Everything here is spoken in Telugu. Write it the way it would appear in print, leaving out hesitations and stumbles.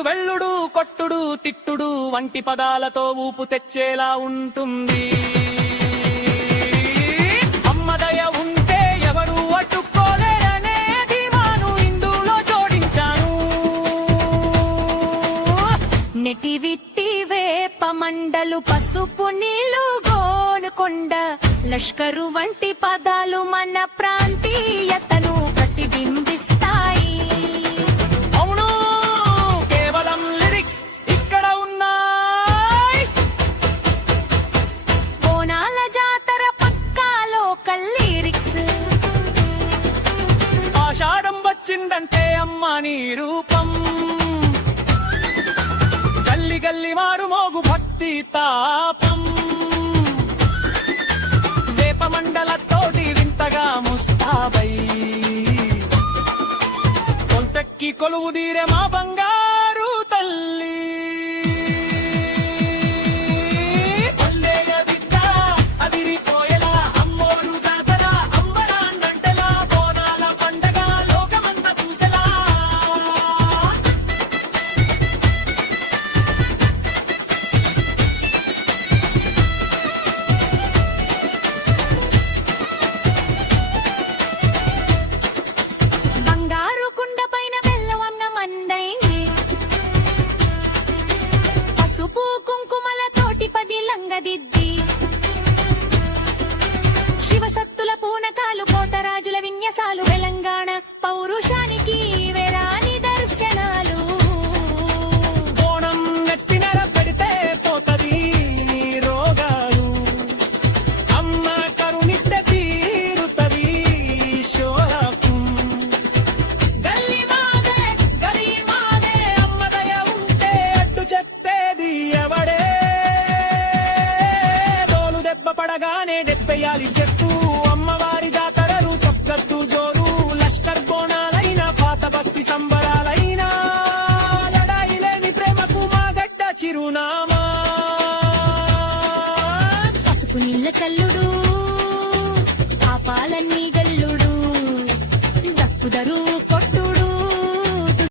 అప్పుడు వెళ్ళుడు కొట్టుడు తిట్టుడు వంటి పదాలతో ఊపు తెచ్చేలా ఉంటుంది. అమ్మదయ ఉంటే ఎవరు అడ్డుకోలేరనేది మాను ఇందులో జోడించాను. నెటివిట్టి వేప మండలు పసుపు నీళ్లు గోనుకొండ లష్కరు వంటి పదాలు మన ప్రాంతీయతను ప్రతిబింబిస్తాయి. అవును, కేవలం లిరిక్స్ ఇక్కడ ఉన్నాయి. బోనాల జాతర పక్కా లోకల్ లిరిక్స్. ఆషాఢం వచ్చిందంటే అమ్మ నీ రూపం, గల్లి గల్లి మారు మోగు భక్తి తాపం. వేప మండలతోటి వింతగా ముస్తాబై కొంతెక్కి కొలువు తీరే మా బంగారు తల్లి. బంగారు కుండ పైన బెల్లవన్న మందైంది, పసుపు కుంకుమల తోటి 10 లంగదిద్ది, శివసత్తుల పూనకాలు కోటరాజుల విన్యాసాలు తెలంగాణ పౌరుషానికి వేరాని దర్శనాలు. బోనం నెత్తినర పెడితే పోతది నీ రోగాలు, అమ్మ కరుణిస్తే తీరుతది శోరకం. గల్లి మాదే గరీ మాదే అమ్మ దయ ఉంటే అడ్డు చెప్పేది ఎవడే. తోలు దెబ్బ పడగానే డెబ్బెయ్యాలి చెప్పు, అమ్మవారి జాతరలు చొక్కద్దు జోరు. లష్కర్ బోనాలైనా పాత భక్తి సంబరాలైనా లడాయి లేని ప్రేమకు మా గడ్డ చిరునామా. పసుపు నీళ్ళ చల్లుడు పాపాలన్నీ గల్లుడు, దక్కుదరు కొట్టు